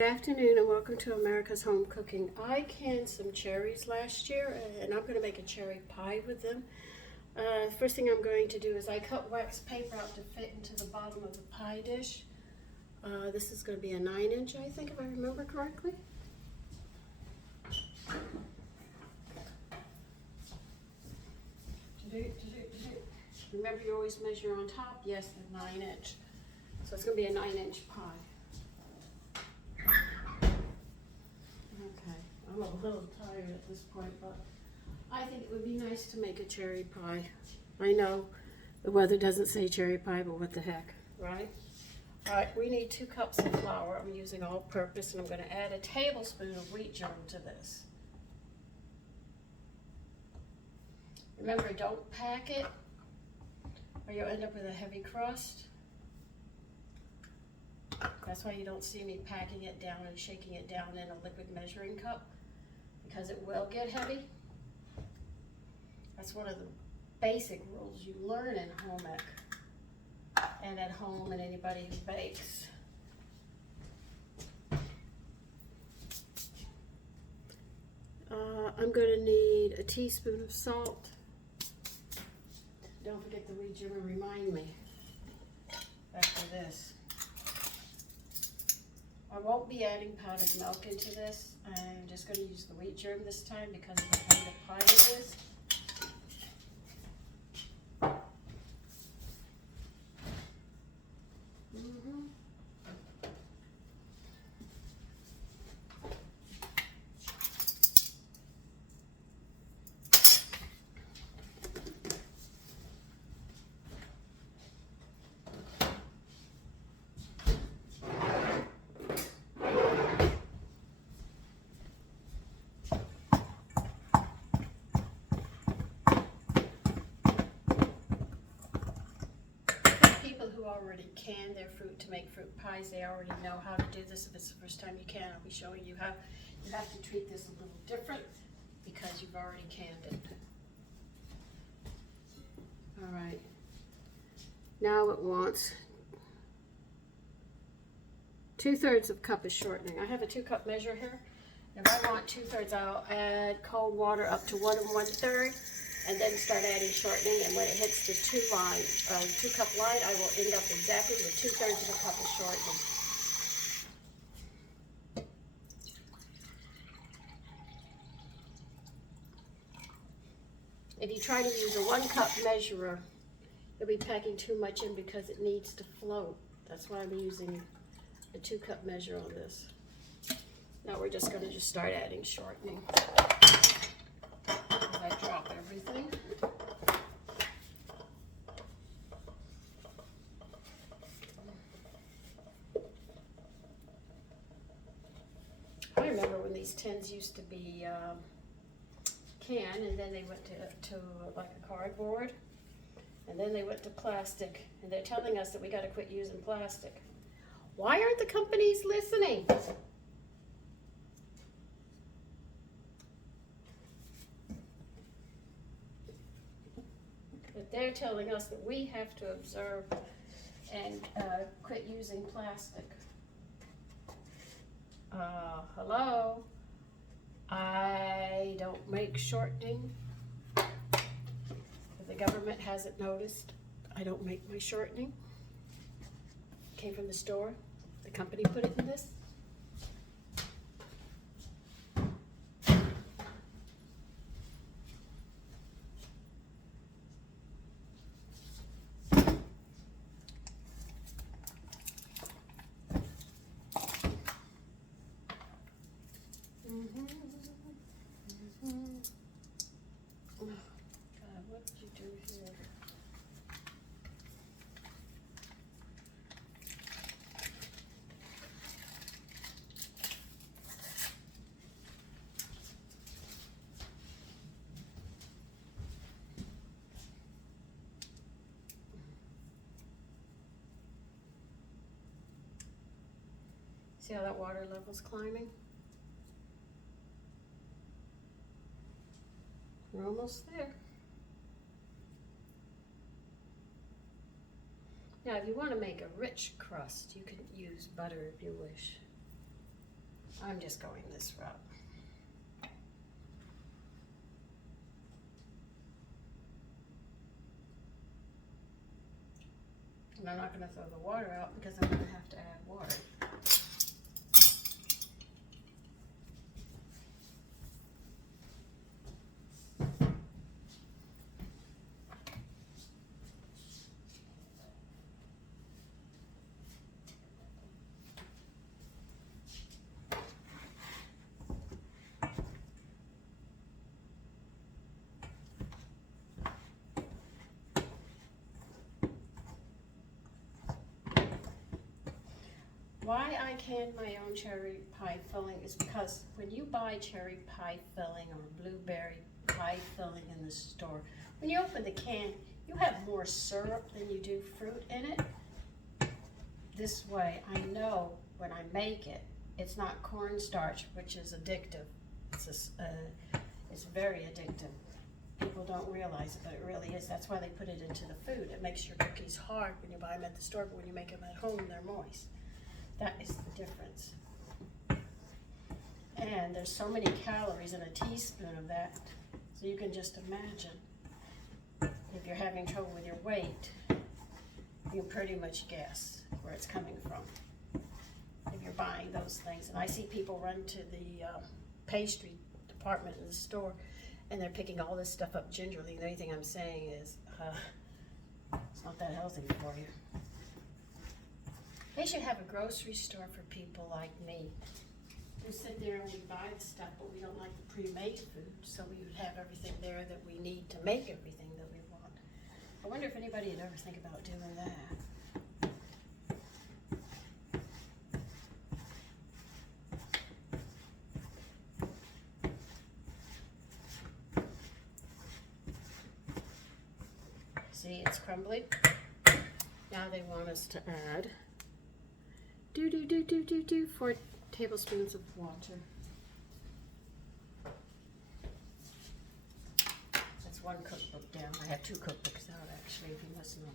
Good afternoon and welcome to America's Home Cooking. I canned some cherries last year and I'm going to make a cherry pie with them. First thing I'm going to do is I cut wax paper out to fit into the bottom of the pie dish. This is going to be a 9-inch, I think, if I remember correctly. Remember, you always measure on top. Yes, the 9-inch. So it's going to be a 9-inch pie. Okay, I'm a little tired at this point, but I think it would be nice to make a cherry pie. I know the weather doesn't say cherry pie, but what the heck, right? All right, we need 2 cups of flour. I'm using all-purpose, and I'm going to add a tablespoon of wheat germ to this. Remember, don't pack it, or you'll end up with a heavy crust. That's why you don't see me packing it down and shaking it down in a liquid measuring cup, because it will get heavy. That's one of the basic rules you learn in home ec and at home and anybody who bakes. I'm going to need a teaspoon of salt. Don't forget the wheat germ and remind me after this. I won't be adding powdered milk into this. I'm just going to use the wheat germ this time because of the kind of pie it is. Who already can their fruit to make fruit pies, they already know how to do this. If it's the first time you can, I'll be showing you how. You have to treat this a little different because you've already canned it. All right, now it wants 2/3 of a cup of shortening. I have a 2-cup measure here. If I want 2/3, I'll add cold water up to 1 1/3. And then start adding shortening, and when it hits the 2-cup line, I will end up exactly with 2/3 of a cup of shortening. If you try to use a 1-cup measurer, you'll be packing too much in because it needs to float. That's why I'm using a 2-cup measure on this. Now we're just going to start adding shortening. I drop everything. I remember when these tins used to be canned, and then they went to like a cardboard, and then they went to plastic, and they're telling us that we got to quit using plastic. Why aren't the companies listening? But they're telling us that we have to observe and quit using plastic. Hello? I don't make shortening. If the government hasn't noticed, I don't make my shortening. It came from the store. The company put it in this. God, what did you do here? See how that water level's climbing? We're almost there. Now, if you want to make a rich crust, you can use butter if you wish. I'm just going this route. And I'm not going to throw the water out because I'm going to have to add water. Why I can my own cherry pie filling is because when you buy cherry pie filling or blueberry pie filling in the store, when you open the can, you have more syrup than you do fruit in it. This way, I know when I make it, it's not cornstarch, which is addictive. It's very addictive. People don't realize it, but it really is. That's why they put it into the food. It makes your cookies hard when you buy them at the store, but when you make them at home, they're moist. That is the difference. And there's so many calories in a teaspoon of that. So you can just imagine if you're having trouble with your weight, you can pretty much guess where it's coming from if you're buying those things. And I see people run to the pastry department in the store and they're picking all this stuff up gingerly. The only thing I'm saying is it's not that healthy for you. They should have a grocery store for people like me. We sit there and we buy the stuff, but we don't like the pre-made food, so we would have everything there that we need to make everything that we want. I wonder if anybody would ever think about doing that. See, it's crumbly. Now they want us to add 4 tablespoons of water. That's one cookbook down. I have 2 cookbooks out actually, if you must know.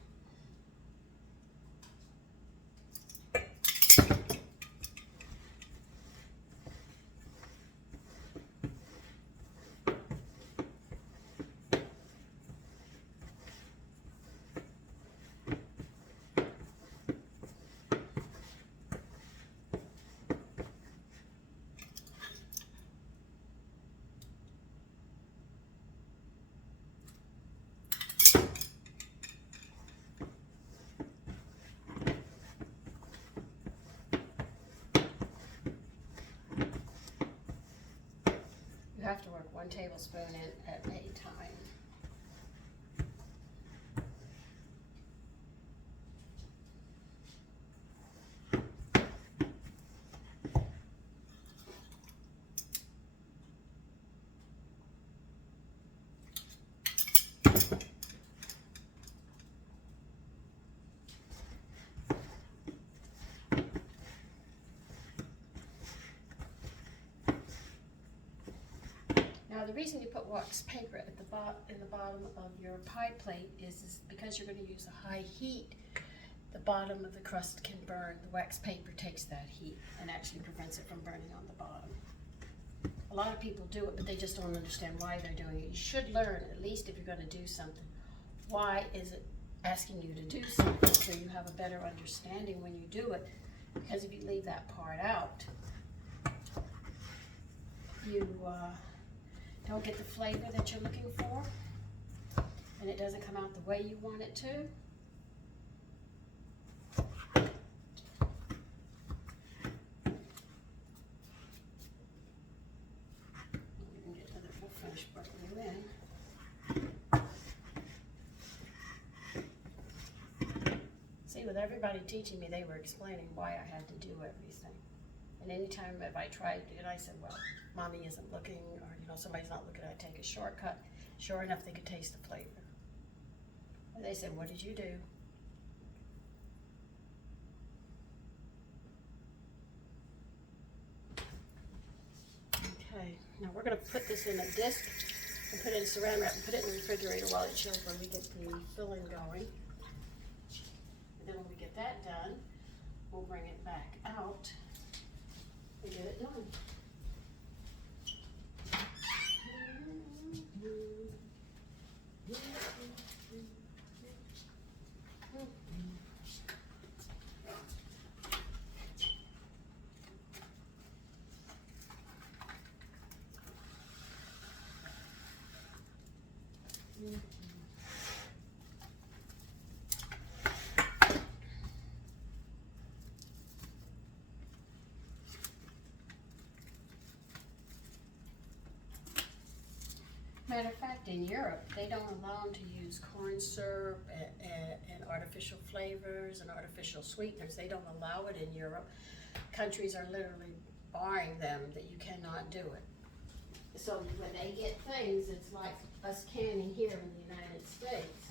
You have to work 1 tablespoon in at a time. Now the reason you put wax paper at the in the bottom of your pie plate is because you're going to use a high heat. The bottom of the crust can burn. The wax paper takes that heat and actually prevents it from burning on the bottom. A lot of people do it, but they just don't understand why they're doing it. You should learn, at least if you're going to do something, why is it asking you to do something, so you have a better understanding when you do it. Because if you leave that part out, you don't get the flavor that you're looking for, and it doesn't come out the way you want it to. Get another finish button in. See, with everybody teaching me, they were explaining why I had to do everything. And anytime if I tried it, I said, well, Mommy isn't looking, or somebody's not looking, I take a shortcut. Sure enough, they could taste the flavor. And they said, what did you do? Okay, now we're going to put this in a disc and put it in saran wrap and put it in the refrigerator while it chills when we get the filling going. And then when we get that done, we'll bring it back out and get it done. Matter of fact, in Europe, they don't allow them to use corn syrup and artificial flavors and artificial sweeteners. They don't allow it in Europe. Countries are literally barring them that you cannot do it. So when they get things, it's like us canning here in the United States.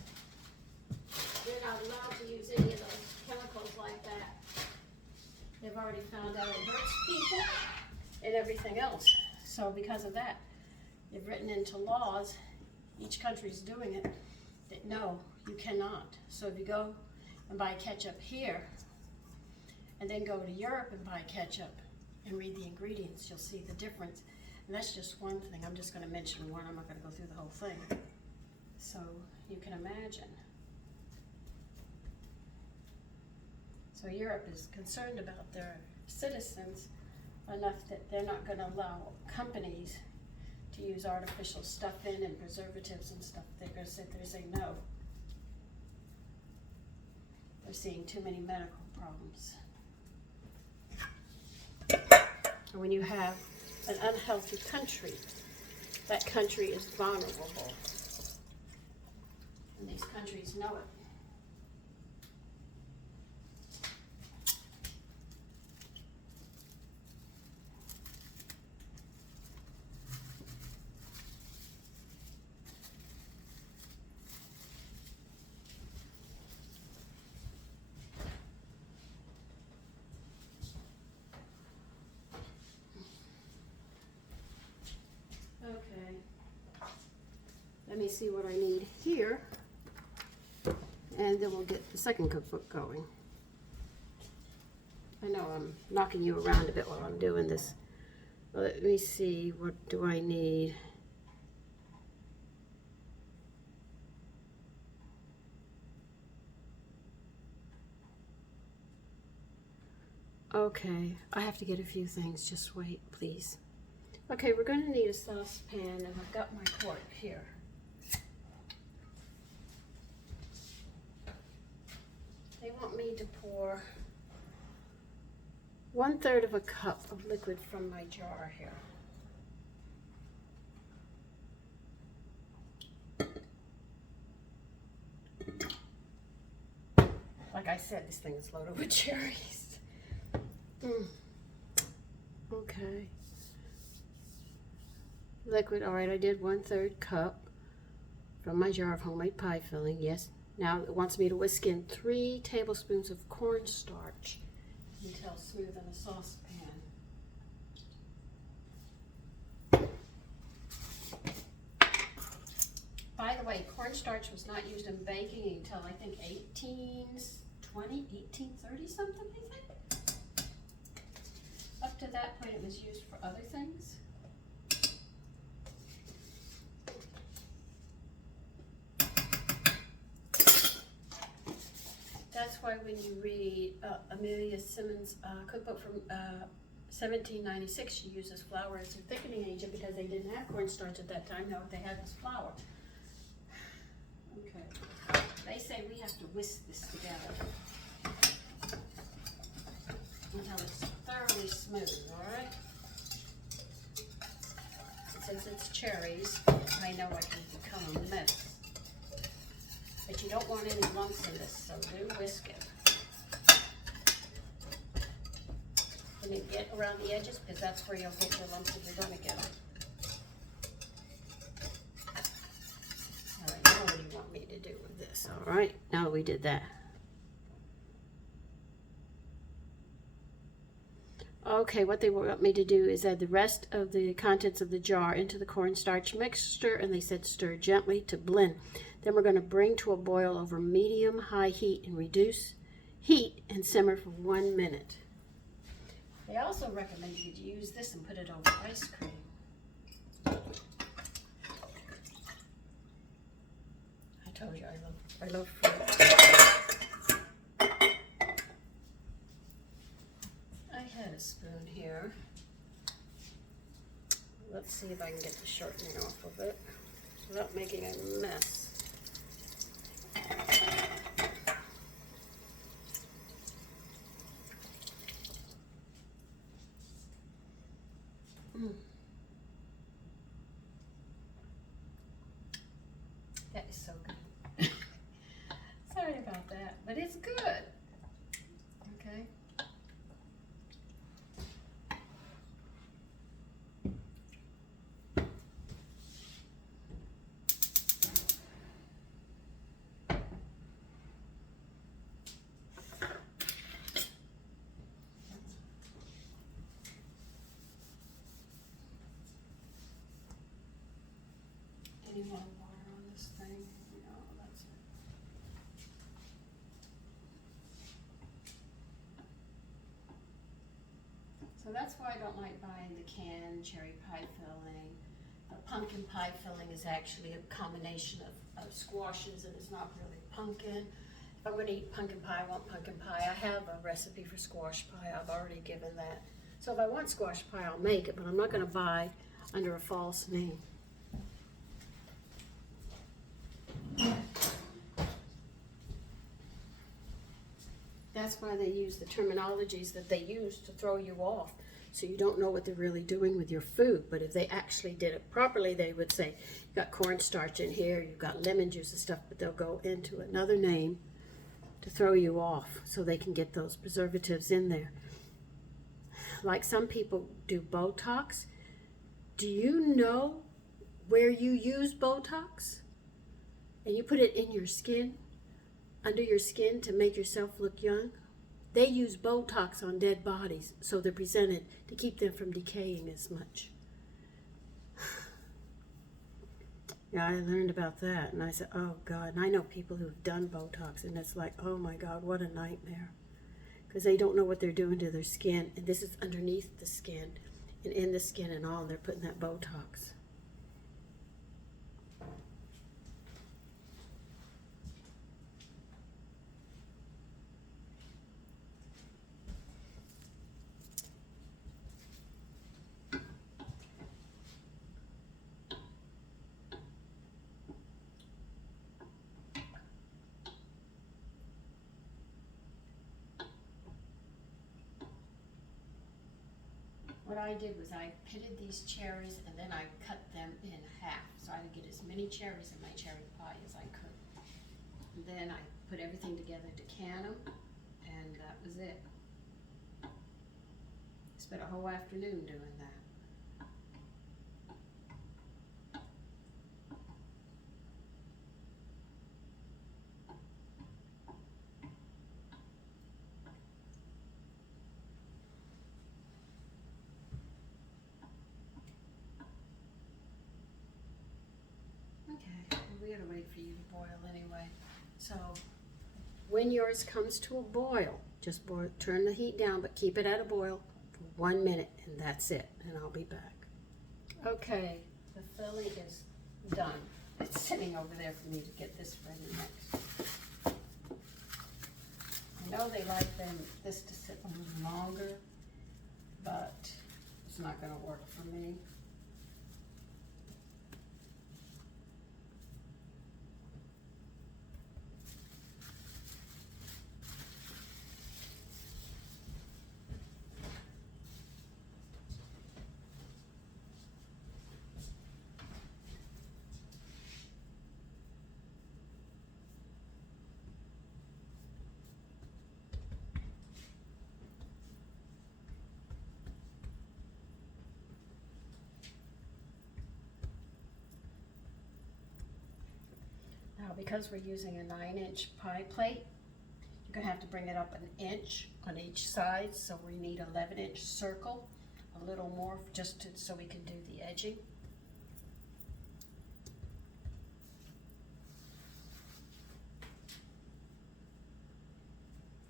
They're not allowed to use any of those chemicals like that. They've already found out it hurts people and everything else. So because of that, they've written into laws, each country's doing it, that no, you cannot. So if you go and buy ketchup here, and then go to Europe and buy ketchup and read the ingredients, you'll see the difference. And that's just one thing. I'm just going to mention one. I'm not going to go through the whole thing. So you can imagine. So Europe is concerned about their citizens enough that they're not going to allow companies to use artificial stuff in and preservatives and stuff. They're going to sit there and say no. They're seeing too many medical problems. And when you have an unhealthy country, that country is vulnerable. And these countries know it. Okay, let me see what I need here, and then we'll get the second cookbook going. I know I'm knocking you around a bit while I'm doing this. Let me see, what do I need? Okay, I have to get a few things, just wait, please. Okay, we're going to need a saucepan, and I've got my quart here. They want me to pour 1/3 of a cup of liquid from my jar here. Like I said, this thing is loaded with cherries. Okay. Liquid, all right, I did 1/3 cup from my jar of homemade pie filling, yes. Now it wants me to whisk in 3 tablespoons of cornstarch until smooth in a saucepan. By the way, cornstarch was not used in baking until I think 1830 something, I think. Up to that point it was used for other things. That's why when you read Amelia Simmons' cookbook from 1796, she uses flour as her thickening agent because they didn't have cornstarch at that time. No, what they had was flour. Okay. They say we have to whisk this together until it's thoroughly smooth, all right? Since it's cherries, I know it can become a mess. But you don't want any lumps in this, so do whisk it. And then get around the edges, because that's where you'll get your lumps if you're going to get them. All right, now what do you want me to do with this? All right, now we did that. Okay, what they want me to do is add the rest of the contents of the jar into the cornstarch mixture, and they said stir gently to blend. Then we're going to bring to a boil over medium-high heat and reduce heat and simmer for 1 minute. They also recommend you to use this and put it over ice cream. I told you I love fruit. I had a spoon here. Let's see if I can get the shortening off of it without making a mess. any more water on this thing. No, that's it. So that's why I don't like buying the canned cherry pie filling. The pumpkin pie filling is actually a combination of squashes, and it's not really pumpkin. If I'm going to eat pumpkin pie, I want pumpkin pie. I have a recipe for squash pie. I've already given that. So if I want squash pie, I'll make it, but I'm not going to buy under a false name. That's why they use the terminologies that they use to throw you off. So you don't know what they're really doing with your food. But if they actually did it properly, they would say, you've got cornstarch in here, you've got lemon juice and stuff, but they'll go into another name to throw you off so they can get those preservatives in there. Like some people do Botox. Do you know where you use Botox? And you put it in your skin, under your skin to make yourself look young? They use Botox on dead bodies so they're presented to keep them from decaying as much. Yeah, I learned about that and I said, oh God, and I know people who've done Botox and it's like, oh my God, what a nightmare. Because they don't know what they're doing to their skin, and this is underneath the skin and in the skin and all, they're putting that Botox. What I did was I pitted these cherries and then I cut them in half so I would get as many cherries in my cherry pie as I could. And then I put everything together to can them, and that was it. Spent a whole afternoon doing that. Okay, well, we gotta wait for you to boil anyway. So when yours comes to a boil, just boil, turn the heat down, but keep it at a boil for 1 minute, and that's it, and I'll be back. Okay, the filling is done. It's sitting over there for me to get this ready next. I know they like this to sit a little longer, but it's not gonna work for me. Now, because we're using a 9-inch pie plate, you're gonna have to bring it up an inch on each side, so we need an 11-inch circle, a little more so we can do the edging.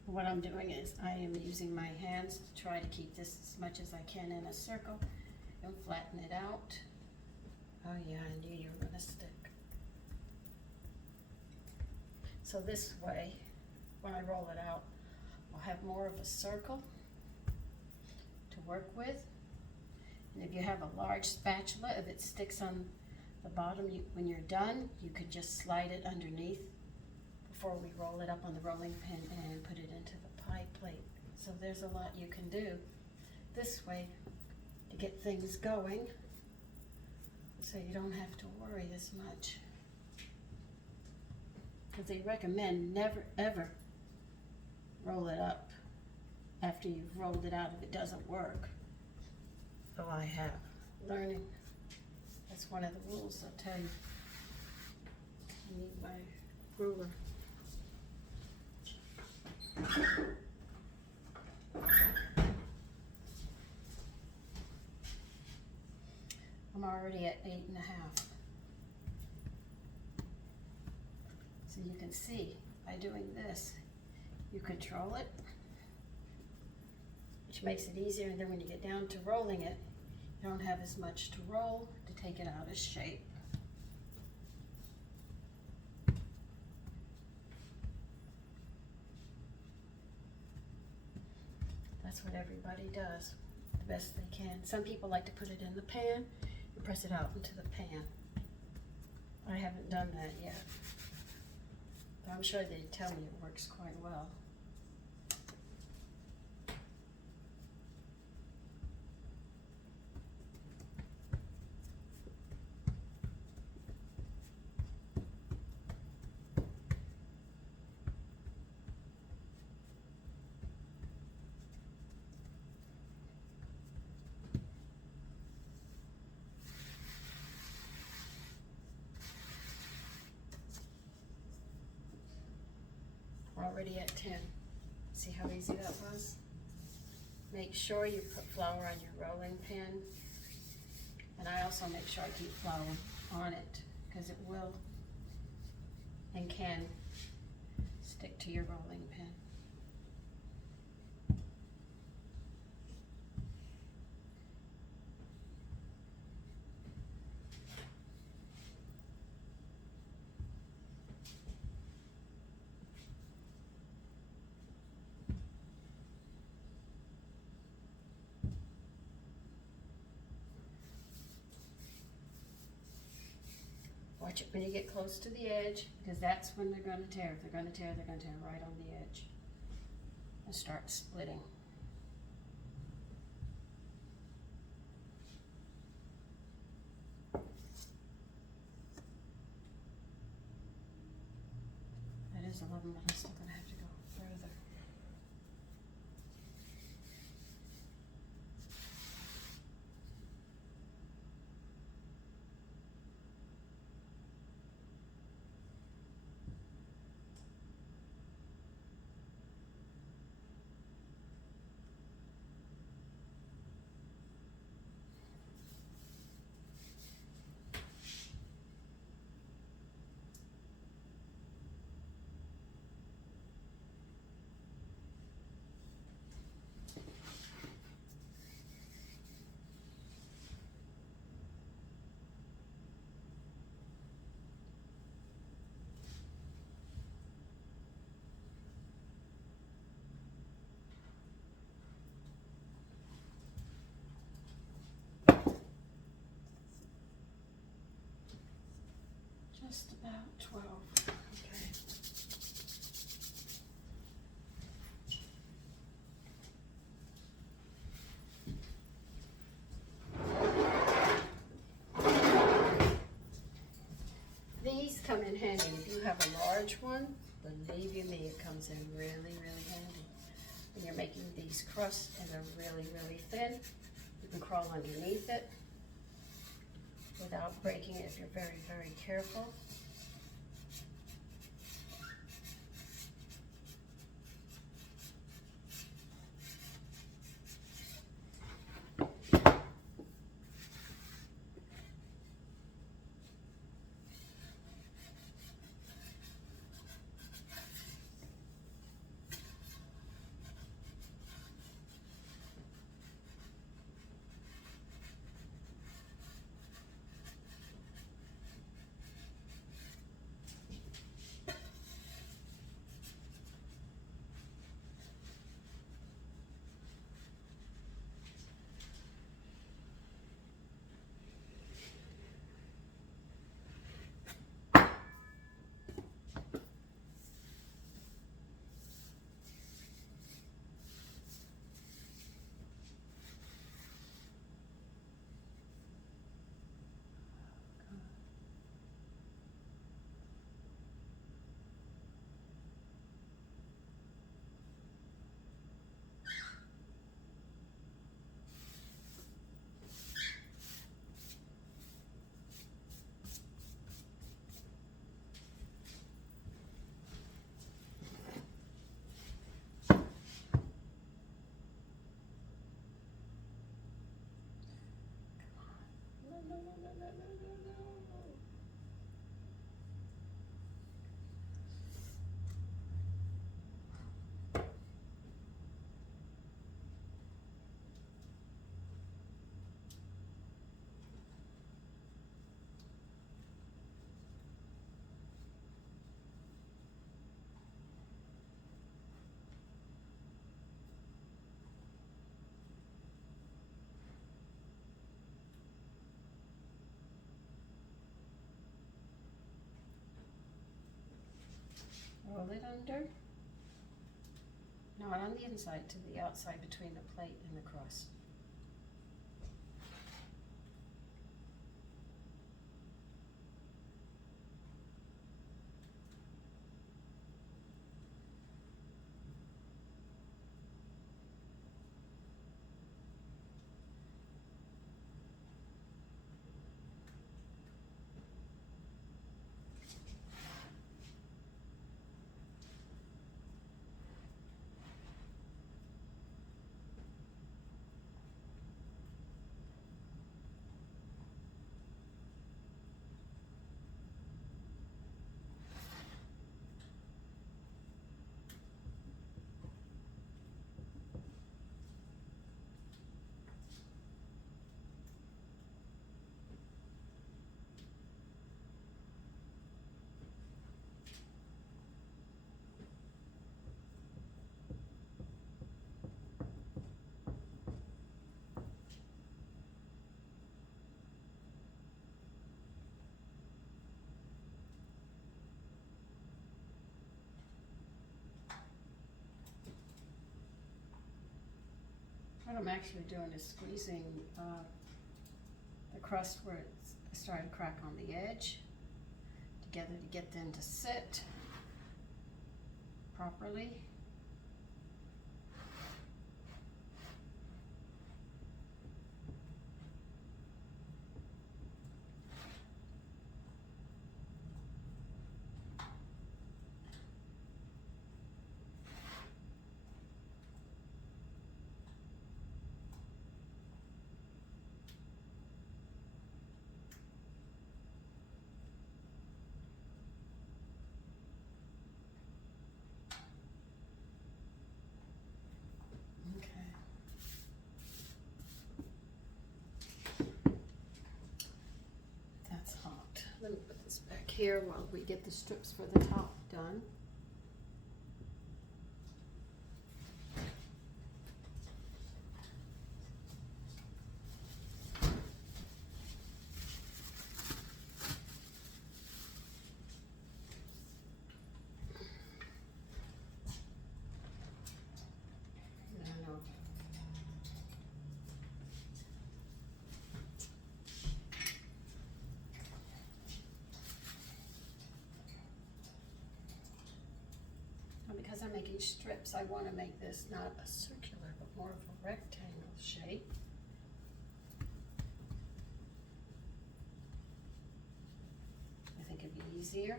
What I'm doing is I am using my hands to try to keep this as much as I can in a circle and flatten it out. Oh yeah, I knew you were gonna stick. So this way, when I roll it out, I'll have more of a circle to work with. And if you have a large spatula, if it sticks on the bottom, when you're done, you could just slide it underneath before we roll it up on the rolling pin and put it into the pie plate. So there's a lot you can do this way to get things going, so you don't have to worry as much. Because they recommend never ever roll it up after you've rolled it out if it doesn't work. So I have learning. That's one of the rules I'll tell you. I need my ruler. I'm already at 8.5. So you can see by doing this, you control it, which makes it easier. And then when you get down to rolling it, you don't have as much to roll to take it out of shape. That's what everybody does the best they can. Some people like to put it in the pan and press it out into the pan. I haven't done that yet, but I'm sure they tell me it works quite well. We're already at 10. See how easy that was? Make sure you put flour on your rolling pin. And I also make sure I keep flour on it because it will and can stick to your rolling pin. Watch it when you get close to the edge, because that's when they're going to tear. If they're going to tear, they're going to tear right on the edge and start splitting. That is 11, but I'm still going to have to go further. Just about 12. Okay. These come in handy. If you have a large one, believe you me, it comes in really, really handy. When you're making these crusts and they're really, really thin, you can crawl underneath it without breaking it if you're very, very careful. No. not on the inside, to the outside between the plate and the crust. What I'm actually doing is squeezing the crust where it's starting to crack on the edge together to get them to sit properly. That's hot. Let me put this back here while we get the strips for the top done. Because I'm making strips, I want to make this not a circular, but more of a rectangle shape. I think it'd be easier.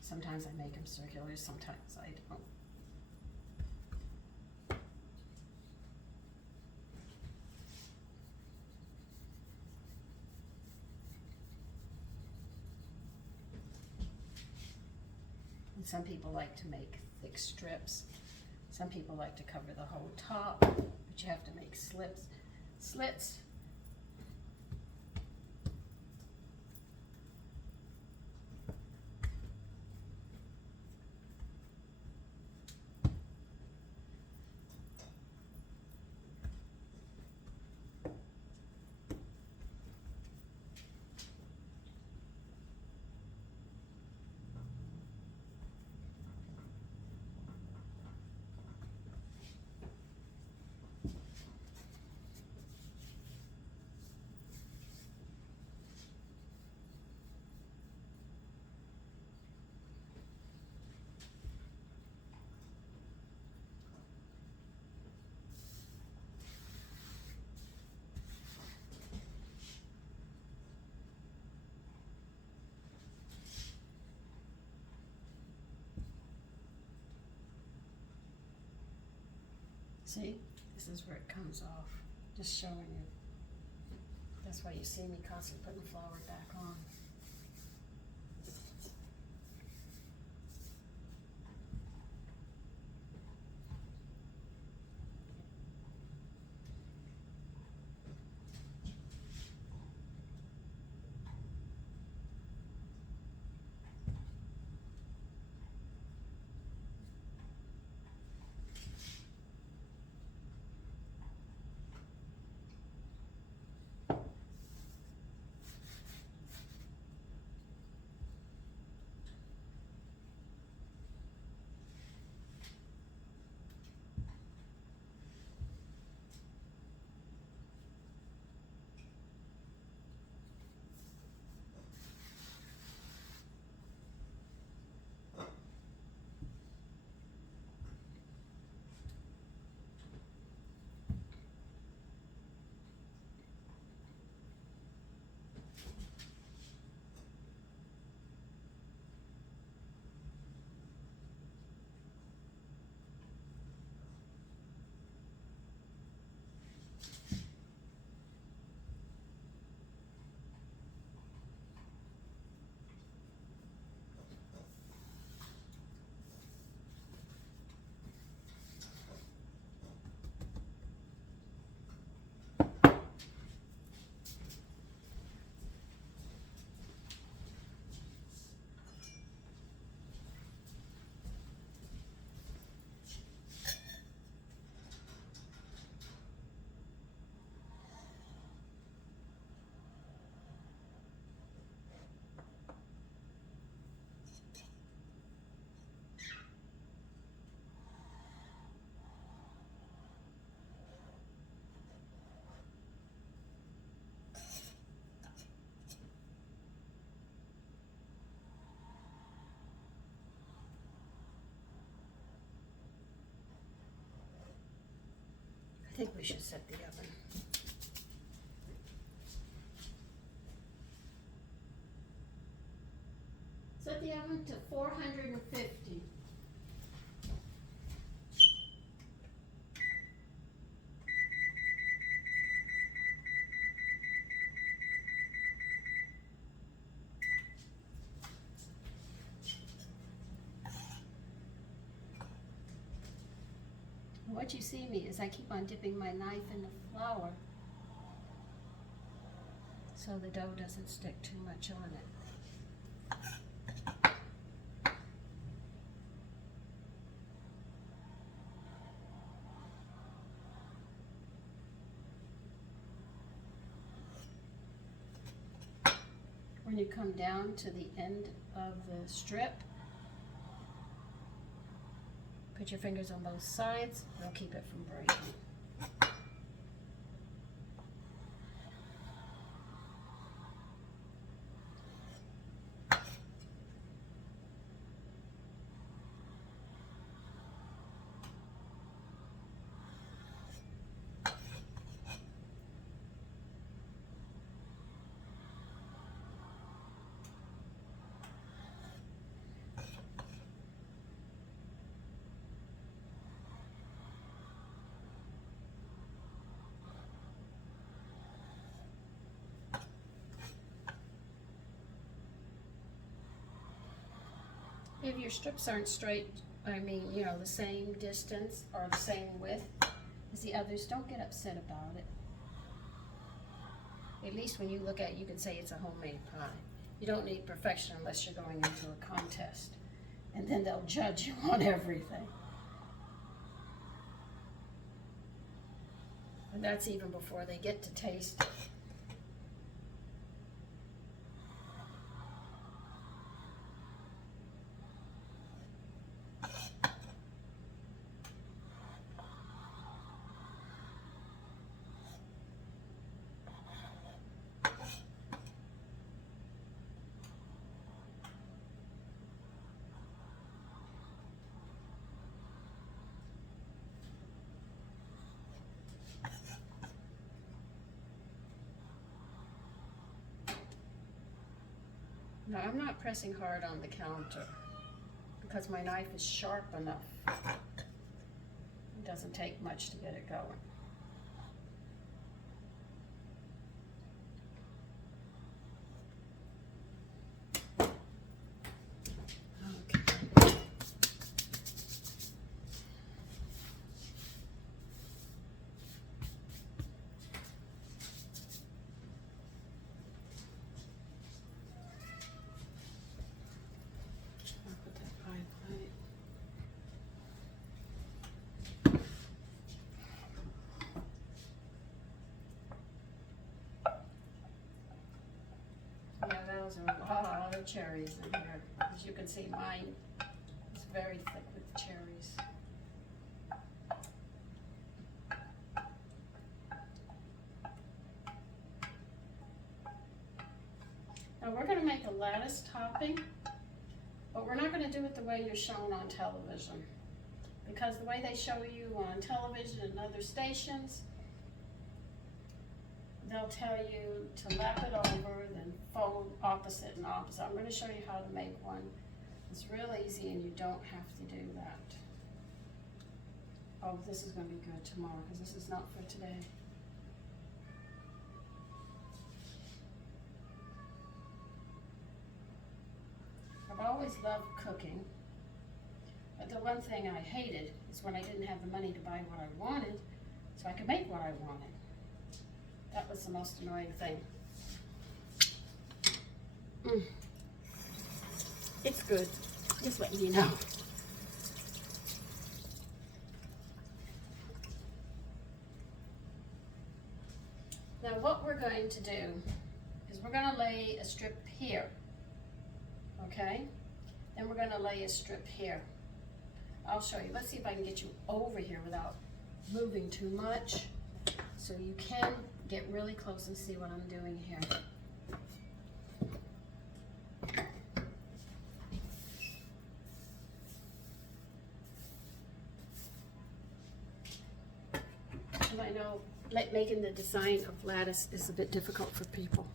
Sometimes I make them circular, sometimes I don't. Some people like to make thick strips. Some people like to cover the whole top, but you have to make slits. See, this is where it comes off. Just showing you. That's why you see me constantly putting flour back on. we should set the oven. Set the oven to 450. What you see me is I keep on dipping my knife in the flour so the dough doesn't stick too much on it. When you come down to the end of the strip, put your fingers on both sides, it'll keep it from breaking. If your strips aren't straight, the same distance or the same width as the others, don't get upset about it. At least when you look at it, you can say it's a homemade pie. You don't need perfection unless you're going into a contest. And then they'll judge you on everything. And that's even before they get to taste it. Now I'm not pressing hard on the counter because my knife is sharp enough. It doesn't take much to get it going. Those are a lot of cherries in here. As you can see, mine is very thick with the cherries. Now we're going to make a lattice topping, but we're not going to do it the way you're shown on television. Because the way they show you on television and other stations, they'll tell you to lap it over, then fold opposite and opposite. I'm going to show you how to make one. It's real easy and you don't have to do that. Oh, this is going to be good tomorrow because this is not for today. I've always loved cooking, but the one thing I hated is when I didn't have the money to buy what I wanted so I could make what I wanted. That was the most annoying thing. It's good. Just letting you know. Now what we're going to do is we're going to lay a strip here. Okay? Then we're going to lay a strip here. I'll show you. Let's see if I can get you over here without moving too much so you can get really close and see what I'm doing here. I know like making the design of lattice is a bit difficult for people.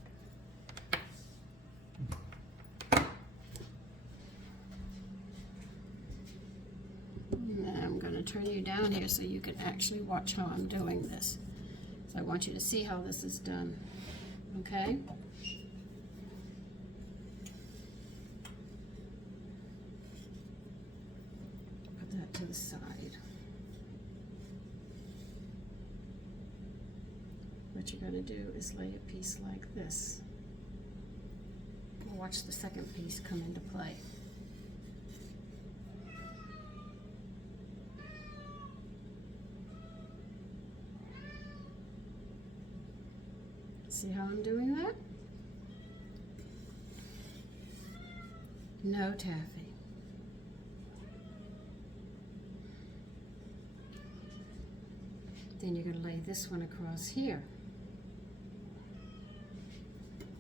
And I'm going to turn you down here so you can actually watch how I'm doing this. So I want you to see how this is done. Okay? Put that to the side. What you're going to do is lay a piece like this. Watch the second piece come into play. See how I'm doing that? No taffy. Then you're going to lay this one across here.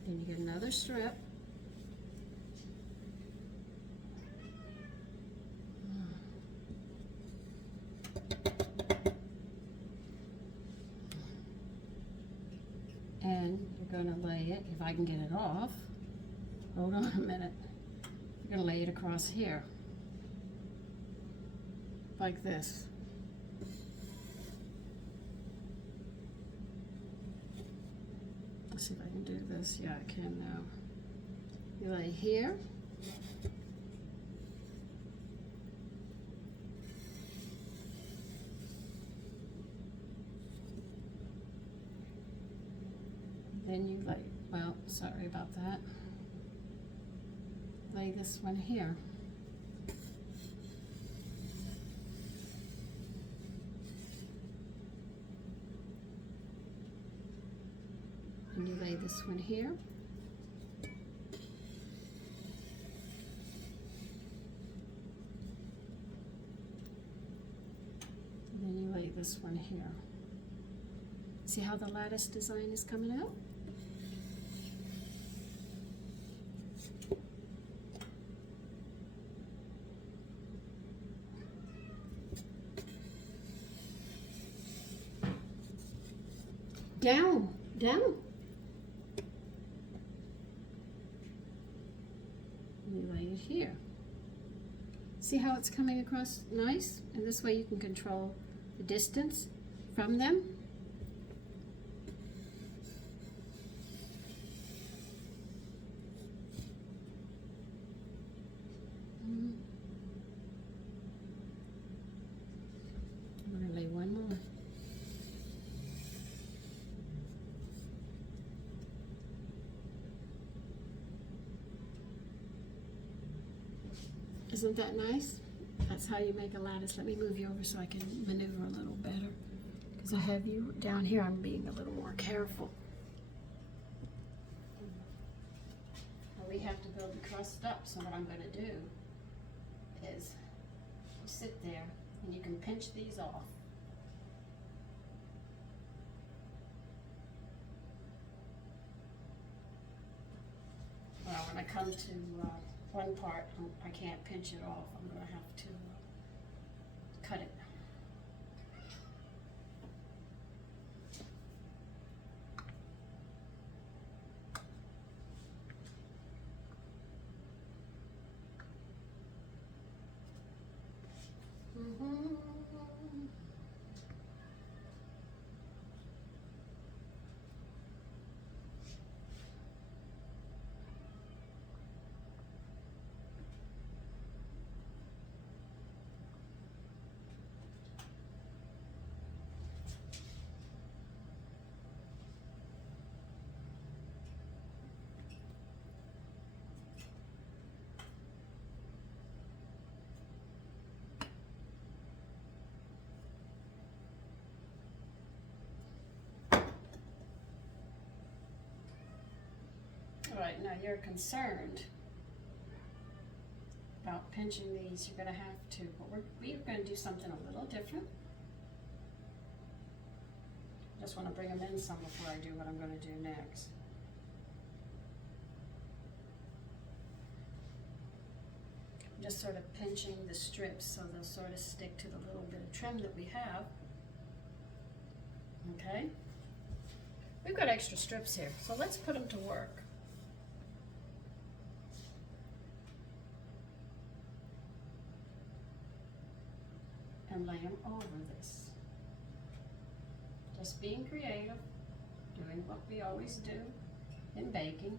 Then you get another strip. And you're going to lay it, if I can get it off, hold on a minute, you're going to lay it across here, like this. Let's see if I can do this. Yeah, I can now. You lay here. Then you lay, well, sorry about that. Lay this one here. And you lay this one here. And then you lay this one here. See how the lattice design is coming out? Down, down. You lay it here. See how it's coming across nice? And this way you can control the distance from them. I'm going to lay one more. Isn't that nice? That's how you make a lattice. Let me move you over so I can maneuver a little better. Because I have you down here, I'm being a little more careful. We have to build the crust up, so what I'm going to do is sit there and you can pinch these off. Well, when I come to one part, I can't pinch it off. I'm going to have to cut it. All right, now you're concerned about pinching these. You're going to have to, but we're going to do something a little different. Just want to bring them in some before I do what I'm going to do next. Just sort of pinching the strips so they'll sort of stick to the little bit of trim that we have. Okay? We've got extra strips here, so let's put them to work. And lay them over this. Just being creative, doing what we always do in baking.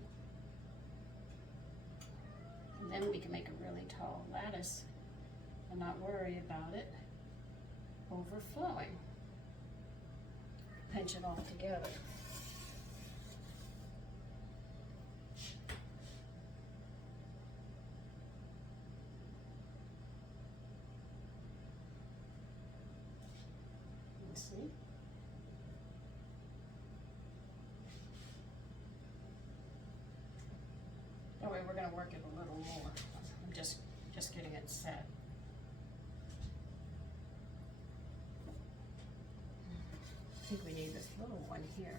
And then we can make a really tall lattice and not worry about it overflowing. Pinch it all together. Let's see. That way we're going to work it a little more. I'm just getting it set. I think we need this little one here.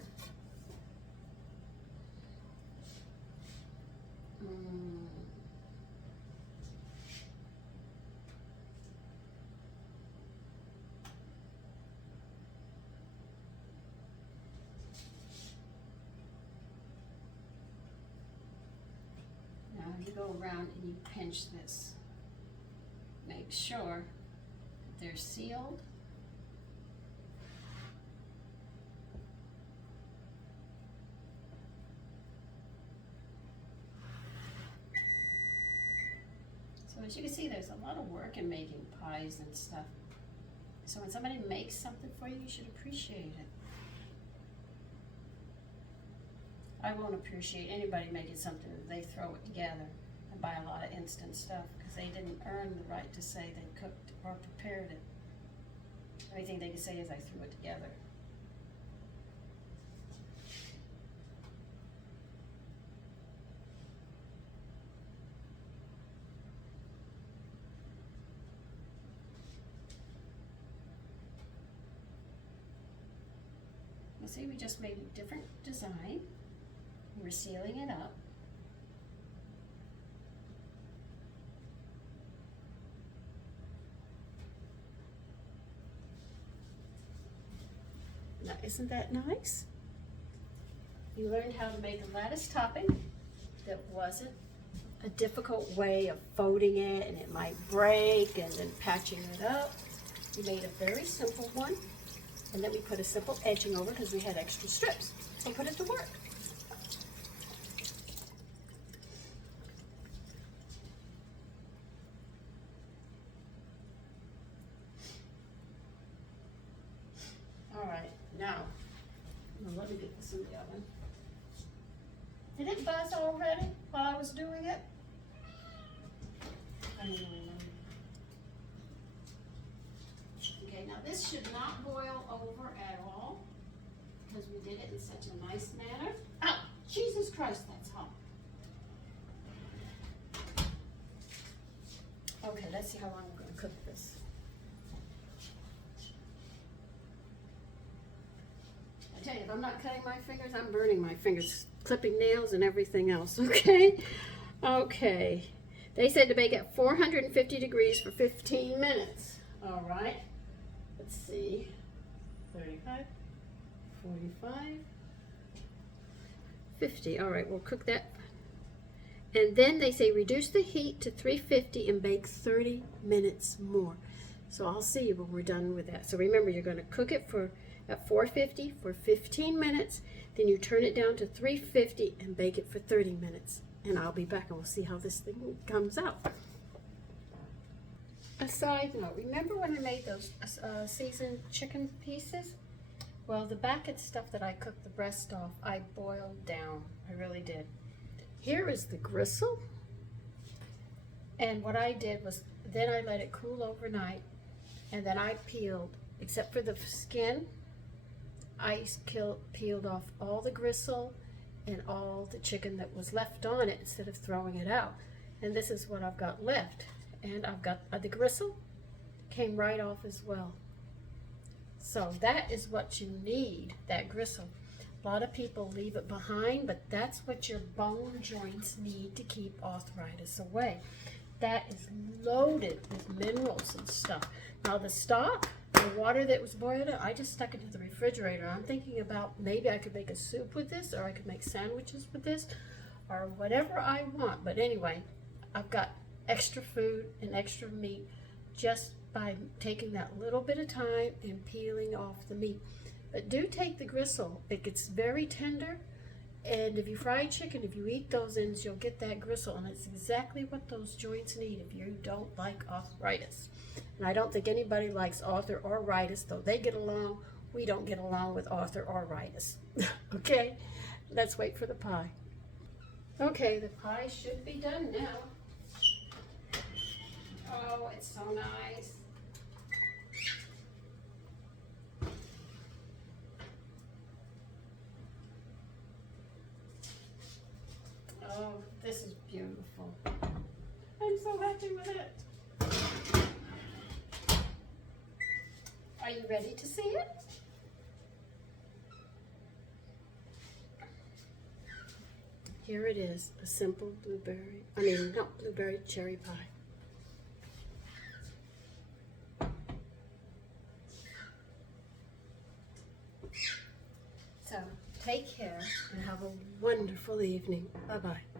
Now you go around and you pinch this. Make sure that they're sealed. So as you can see, there's a lot of work in making pies and stuff. So when somebody makes something for you, you should appreciate it. I won't appreciate anybody making something if they throw it together and buy a lot of instant stuff because they didn't earn the right to say they cooked or prepared it. The only thing they can say is I threw it together. You see, we just made a different design. We're sealing it up. Now, isn't that nice? You learned how to make a lattice topping that wasn't a difficult way of folding it and it might break and then patching it up. You made a very simple one, and then we put a simple edging over because we had extra strips. So put it to work. All right, now, let me get this in the oven. Did it buzz already while I was doing it? I don't remember. Okay, now this should not boil over at all because we did it in such a nice manner. Oh, Jesus Christ, that's hot. Okay, let's see how long I'm going to cook this. I tell you, if I'm not cutting my fingers, I'm burning my fingers, clipping nails and everything else, okay? Okay. They said to bake at 450 degrees for 15 minutes. All right. Let's see. 35, 45, 50. All right, we'll cook that. And then they say reduce the heat to 350 and bake 30 minutes more. So I'll see you when we're done with that. So remember, you're going to cook it at 450 for 15 minutes. Then you turn it down to 350 and bake it for 30 minutes. And I'll be back and we'll see how this thing comes out. A side note, remember when I made those seasoned chicken pieces? Well, the back end stuff that I cooked the breast off, I boiled down. I really did. Here is the gristle. And what I did was, then I let it cool overnight. And then I peeled, except for the skin, I peeled off all the gristle and all the chicken that was left on it instead of throwing it out. And this is what I've got left. And I've got the gristle came right off as well. So that is what you need, that gristle. A lot of people leave it behind, but that's what your bone joints need to keep arthritis away. That is loaded with minerals and stuff. Now the stock, the water that was boiled, I just stuck it in the refrigerator. I'm thinking about maybe I could make a soup with this, or I could make sandwiches with this, or whatever I want. But anyway, I've got extra food and extra meat just by taking that little bit of time and peeling off the meat. But do take the gristle. It gets very tender, and if you fry chicken, if you eat those ends, you'll get that gristle, and it's exactly what those joints need if you don't like arthritis. And I don't think anybody likes arthritis, though they get along. We don't get along with arthritis. Okay, let's wait for the pie. Okay, the pie should be done now. Oh, it's so nice. Oh, this is beautiful. I'm so happy with it. Are you ready to see it? Here it is, a simple blueberry cherry pie. So, take care and have a wonderful evening. Bye-bye.